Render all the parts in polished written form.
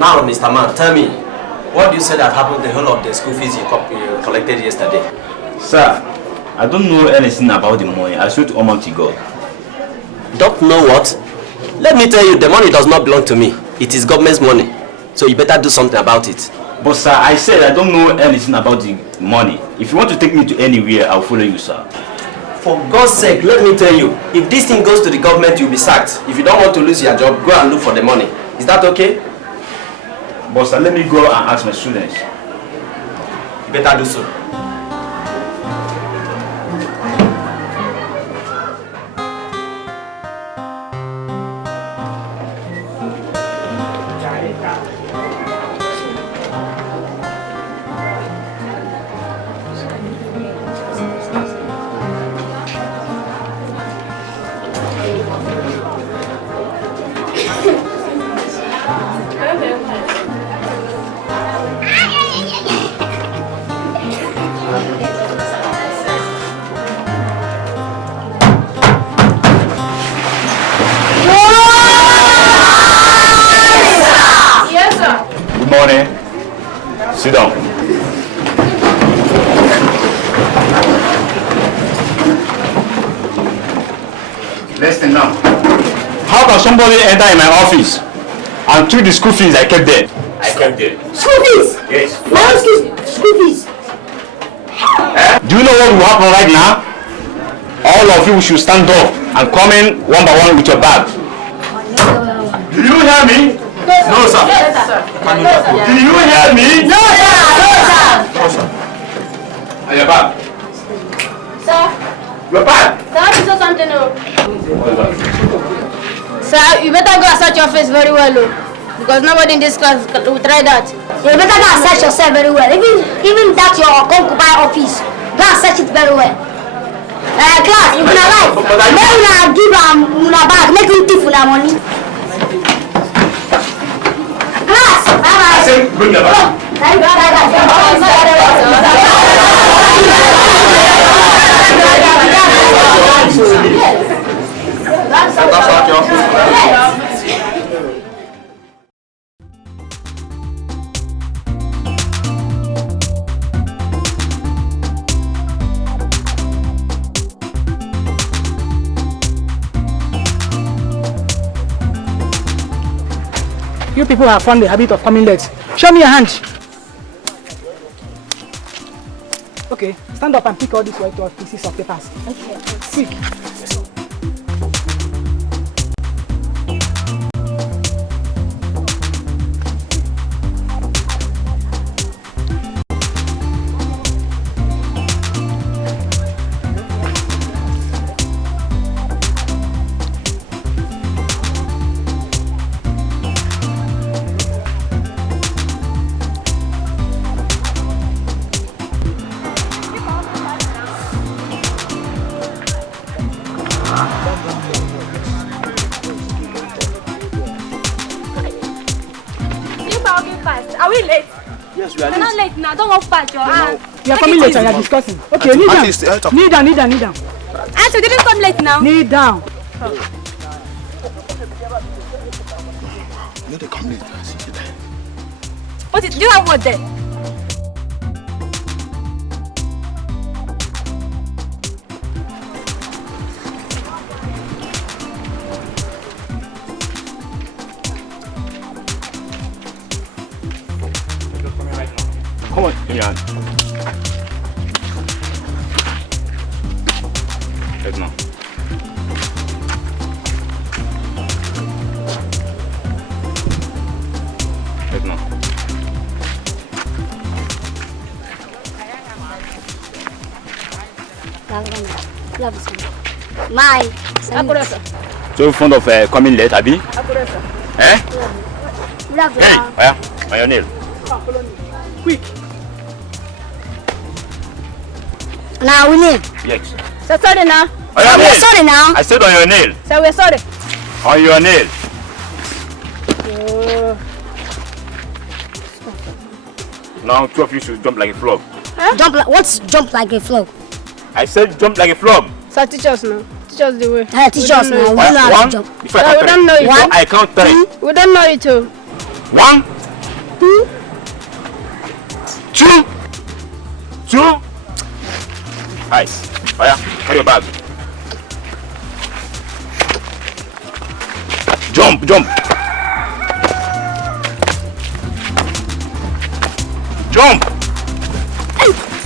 Now, Mr. Man, tell me, what do you say that happened to the whole of the school fees you collected yesterday? Sir, I don't know anything about the money. I swear to Almighty God. Don't know what? Let me tell you, the money does not belong to me. It is government's money. So you better do something about it. But sir, I said I don't know anything about the money. If you want to take me to anywhere, I'll follow you, sir. For God's sake, let me tell you, if this thing goes to the government, you'll be sacked. If you don't want to lose your job, go and look for the money. Is that okay? But sir, let me go and ask my students. You better do so. Sit down. Listen now. How can somebody enter in my office and treat the school fees I kept there? I kept there. School fees? Yes. My school fees. Do you know what will happen right now? All of you should stand up and come in one by one with your bag. Do you hear me? No, sir. Yes, sir. Do you hear me? No, sir. No, sir. And your bag? Sir. Your bag? Sir, I saw something. Sir, you better go and search your face very well, because nobody in this class will try that. You better go and search yourself very well. Even that your concubine office, go and search it very well. Class, if you like, make una give una bag, make you thief una money. Class, I said bring the bag. You people have found the habit of coming late. Show me your hand. Okay, stand up and pick all these white pieces of papers. Okay. Quick. Now don't walk back your hand. You are coming later, you are discussing. Okay, kneel down. Kneel down. Auntie, you didn't come late now. Kneel down. No, they come late. What is, do you have what there? Come on, give me your hand. Right now. Right now. My. So you fond of coming late, Abi? Eh? Hey, on your nail. Quick. Now we need. Yes. So sorry now. On your nail. Sorry now. I said on your nail. So we're sorry. On your nail. Now two of you should jump like a frog. Huh? What's jump like a frog? I said jump like a frog. So teach us now. Teach us the way. Teach us now. We One, don't know how to jump. before I count don't know three. it. Before One, I count three. We don't know it too. 1, 2, 2. Nice. Fire. Carry your bag. Jump. Jump.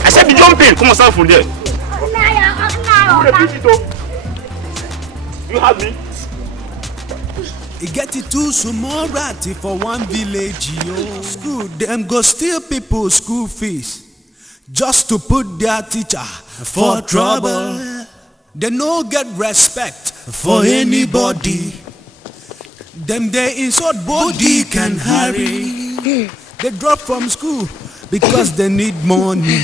I said be jumping. Come on, stand from there. You have me. E get it too small ratty for one village, yo. School, them go steal people school fees just to put their teacher for trouble. They no get respect for anybody. Them they insult body can hurry. They drop from school because they need money.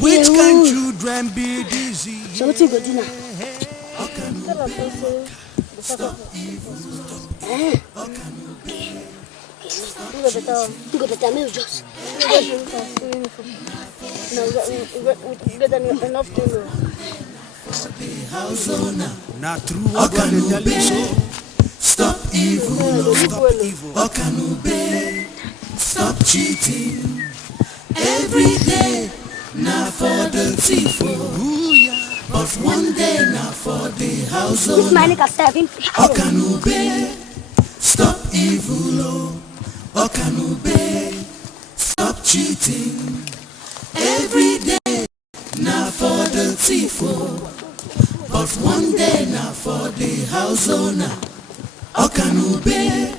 Which can children be dizzy? So what you go do now? You go better meal just. We get enough to Not true, how can you tell me so? Stop evil, how can you obey? Stop cheating every day. Now for the thief, but one day now for the house owner. How can you obey? Stop evil, how can you obey? Stop cheating every day. Now for the thief, but one day now for the house owner. How can you obey?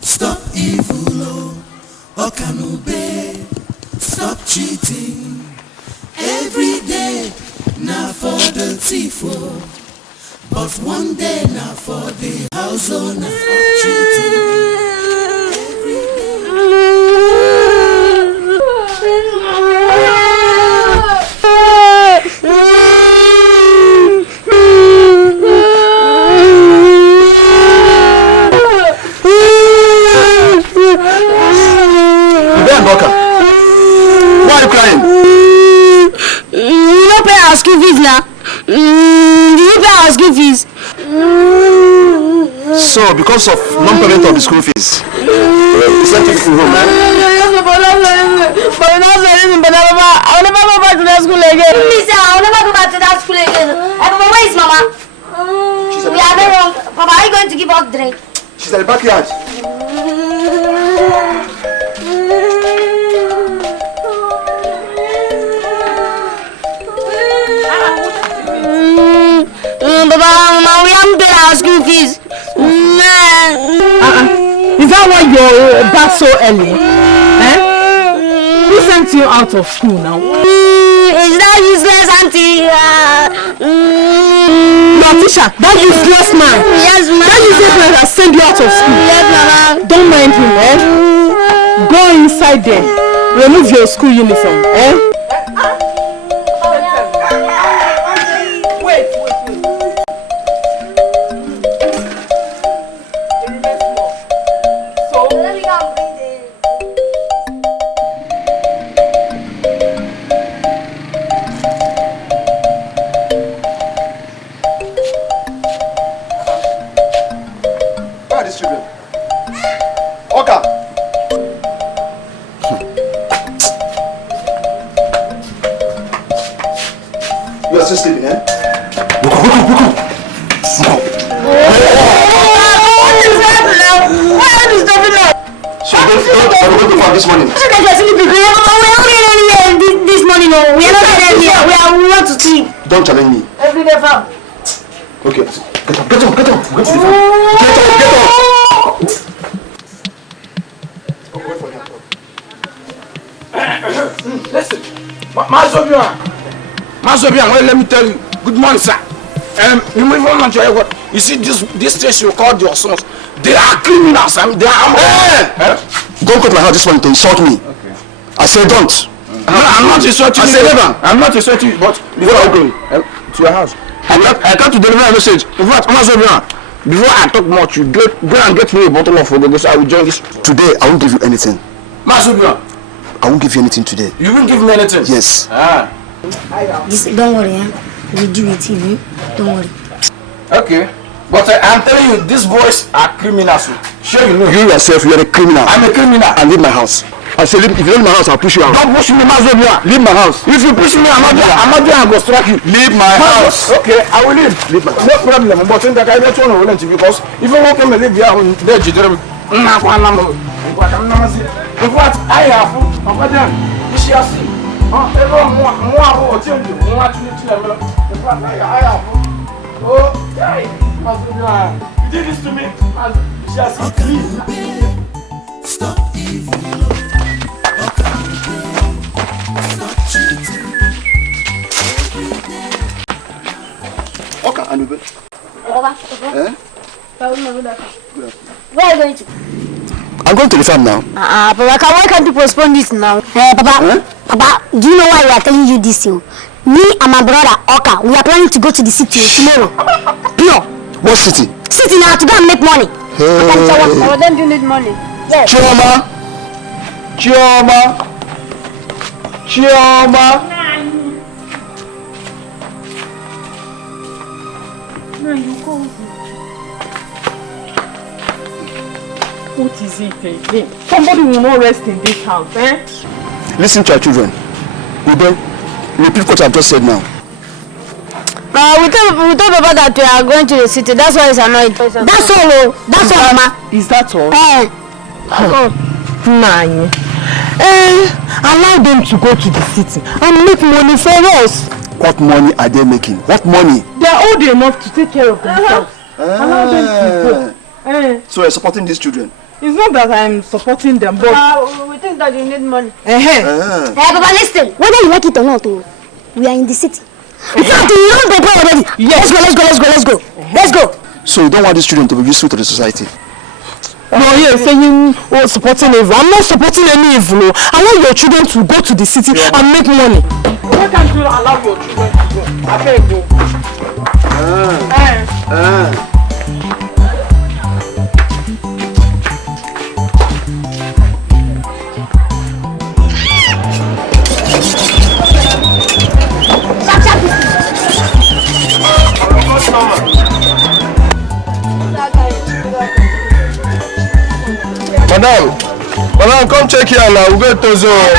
Stop evil, how can you obey? Stop cheating every day. Now for the thief, but one day now for the house owner. Cheating. Why are you crying? You don't pay our school fees now. You pay our school fees. So, because of non-payment of the school fees, you sent people home, But I'll never go back to that school again. Please, I'll never go back to that school again. Mama, where is Mama? We are very wrong. Papa, are you going to give us drink? she's at the backyard. Mama, we haven't paid our school fees. Is that why you're back so early? Who sent you out of school now? Is that useless auntie? Your teacher, that useless man. Yes, ma'am. That useless man that sent you out of school. Yes, Mama. Don't mind him, Go inside there. Remove your school uniform, You are still sleeping, eh? Wake up. Why are you stopping now? So don't for this morning. So that you are sleeping. We are not getting this morning. We are not getting here. We want to sleep. Don't challenge me. Every day, fam. Okay, get up. Go to the farm. Get up. Wait for that. Listen, Mazobian, well, let me tell you. Good morning, sir. You see this station you called your sons. They are criminals. They are. Don't come to my house this morning to insult me. Okay. I said don't. I'm not insulting you. I said never. I'm not insulting you, but before I go to your house, I got to deliver a message. In fact, Mazobian, before I talk much, you go and get me a bottle of Ogogo, so I will join this. Today, I won't give you anything. Mazobian, I won't give you anything today. you won't give me anything? Yes. Don't worry, eh? We'll do it, don't worry. Okay. But I'm telling you, these boys are criminals. Sure you know. You yourself, you're a criminal. I'm a criminal. And leave my house. I say, if you leave my house, I'll push you out. Don't push me, Mazobian. Leave my house. If you push me, I'm not there. I'm going to strike you. Leave my house. Okay, I will leave. Leave my house. No problem. But in that I don't want to because if you want to leave here, I'm there. In fact, I have over there. You shall see. Everyone more change. I have. Oh, hey, Mazobian. You did this to me. You shall see. Please. Stop evil. Stop cheating. Okay, and you Where are you going to? I'm going to the farm now. Papa, why can't you postpone this now? Papa, Papa, do you know why we are telling you this? Me and my brother, Oka, we are planning to go to the city tomorrow. Pure. What city? City now to go and make money. Hey. Then you need money. Yes. Chioma. What is it again? Somebody will not rest in this house, eh? Listen to our children. Ube, repeat what I've just said now. We told Papa that we are going to the city. That's why he's annoyed. That's all. That's all, Mama. Is that all? Nine. Allow them to go to the city and make money for us. What money are they making? What money? They are old enough to take care of themselves. Allow them to go. So you're supporting these children? It's not that I'm supporting them, but We think that you need money. Papa, listen. Whether you like it or not, we are in the city. In fact, you don't prepare already. Yes. Let's go. So you don't want these children to be useful to the society? no, you're saying supporting evil. I'm not supporting any evil. I want your children to go to the city and make money. Why can't you allow your children to go? I beg you. Madam, come check here now. We'll go to Zone.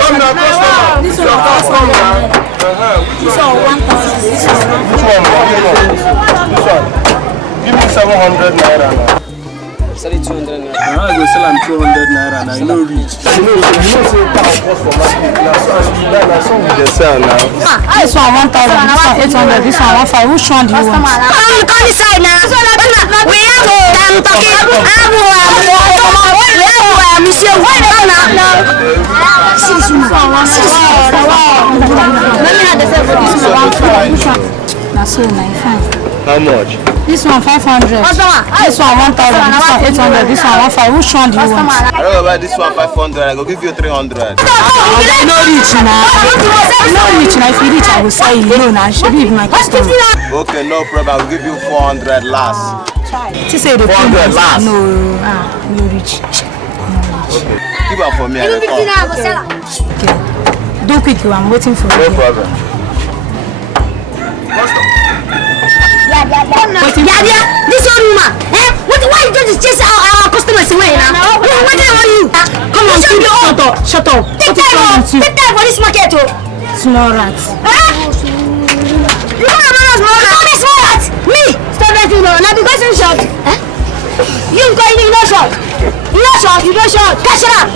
Come now, customer. This one, customer. This one 1,000. This one. Give me 700 naira now. Sell it 200 naira. I go sell am 200 naira now. You know rich. You know say cow cost for market now. So we dey sell now. This one 1,000. This one 800. This one 1,500. Which one do you want? Come this side now. We have How much? This one 500. This one 1,000. This one 800. This one 1,500. Which one do you want? I don't know about this one 500. I go give you 300. No rich now. No rich now. If you rich, I will sell you loan. I should be my customer. Okay, no problem. I will give you 400 last. She say the 400 last. No, no rich. Okay. Keep up for me. Even 15 naira for seller. Okay. Do quick, I'm waiting for you. No problem. Yeah. This old woman. Why you just chase our customers away now? What do you? Come on, shut up. Take time for this market. Small rats. You want to run small rats? Me? Stop that thing now. Now because you shot. You not shot. You not shot. You don't shot. Catch it up.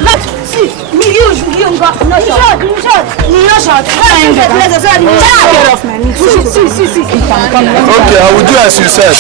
See, me you got no shot. You shot. Take care of my meat. See. Okay, I will do as you said.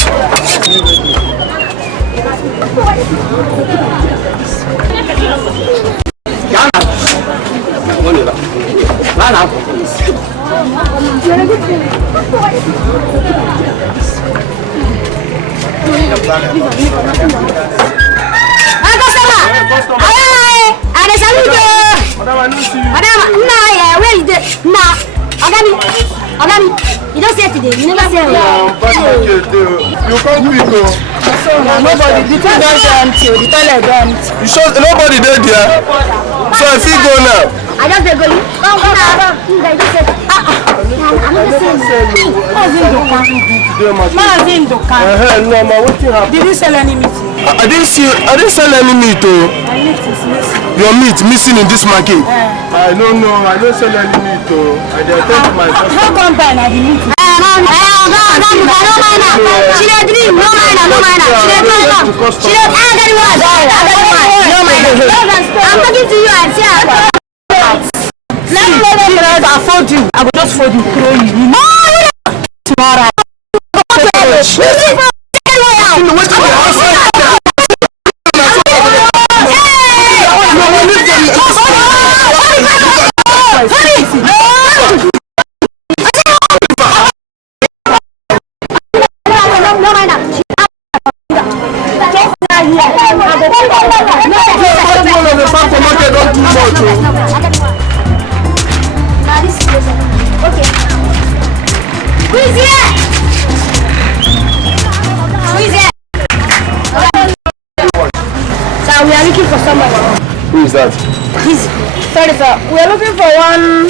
You don't say today, you never say You can't pick. Nobody, the thing don't go until the toilet go empty. You sure nobody there? So I feel go now. I just go you. Come. Mazin Dokan. No, ma, what happened? Did you sell any meat? I didn't sell any meat. My meat is missing. Your meat missing in this market? I don't know. I don't sell any meat. I just take my customer. How come buy na the meat? No I'm talking to you and say Let me afford you. I will just afford you. Throw you. Tomorrow. Who is that? Sorry, sir. We are looking for one.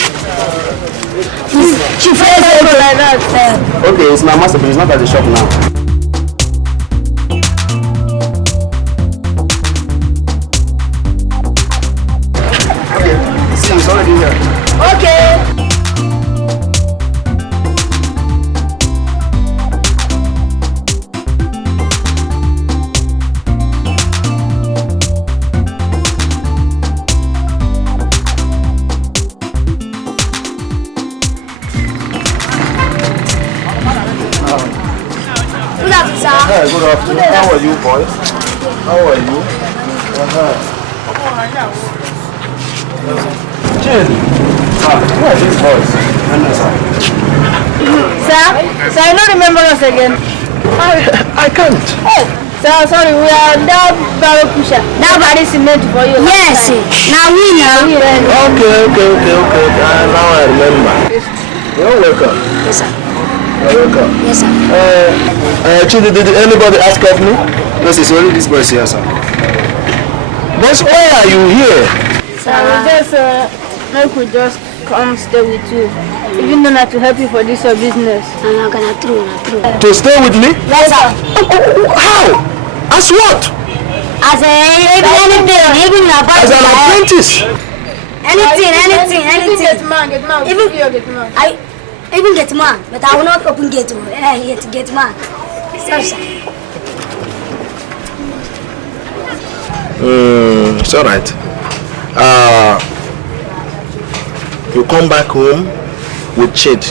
Chief like that. Okay, it's my master, but he's not at the shop now. Okay. See, he's already here. Okay. Hi, good afternoon. How are you, boys? How are you? Jen, who are these boys? Sir, I don't remember us again. I can't. Oh, sir, sorry, we are that barrel pusher. That barrel cement for you. yes, now we know. Okay. Now I remember. You're welcome. Yes, sir. You're welcome. Yes, sir. Actually, did anybody ask of me? Yes, it's only this boy here, sir. But why are you here? Sir, we just come stay with you. Even though not to help you for this your business. I'm gonna true. To stay with me? Yes, sir. How? As what? As anything, even about As an apprentice? anything. Get man. Even- Get man. I even get man, but I will not open gate. Get man. Sorry, sir. It's alright. You come back home with shade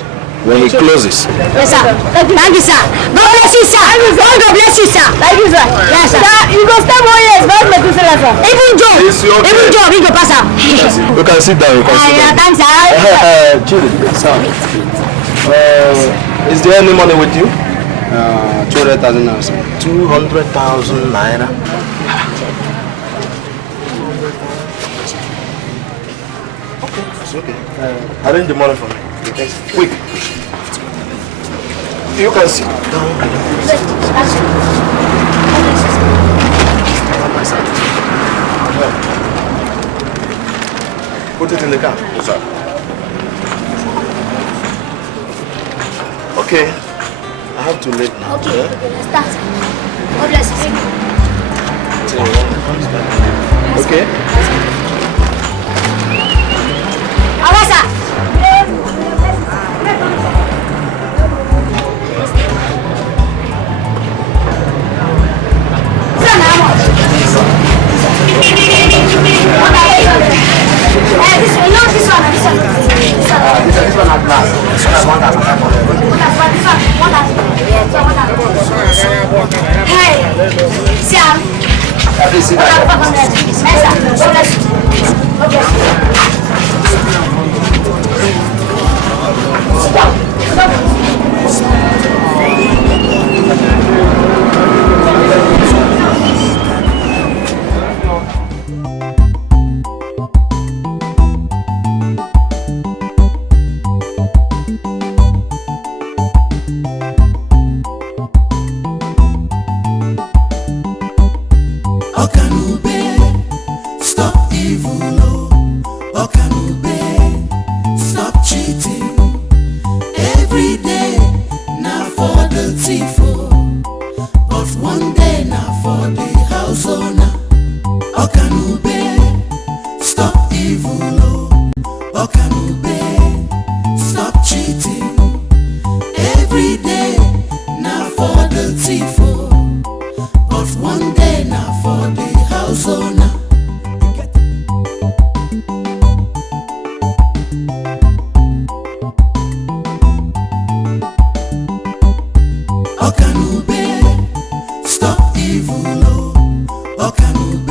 when he closes. Yes, sir. Thank you, sir. God bless you, sir. God bless you, sir. Thank you, sir. Yes, sir. You go stay 1 year. God bless you, sir. Even Joe. Is he okay? Even Joe, he go pass out. You can sit down. Thanks, sir. Chidi, sir. Is there any money with you? 200,000 now, sir. 200,000 naira. It's okay. Arrange the money for me. Quick. You can sit down. Put it in the car. Yes, sir. Okay. I have to leave now. Okay, let's start. God bless you. Okay. Awasa. This one has glass. This one has 1,500. Hey, Sam. Please sit down. Stop evil, oh. Okanube, stop cheating. Every day, now for the thief, oh. But one day, now for the house owner. Okanube, stop evil, oh. Okanube, stop cheating. Every day, now for the thief, oh. But one day, now for the house owner. Okanube, stop evil, oh. Okanube.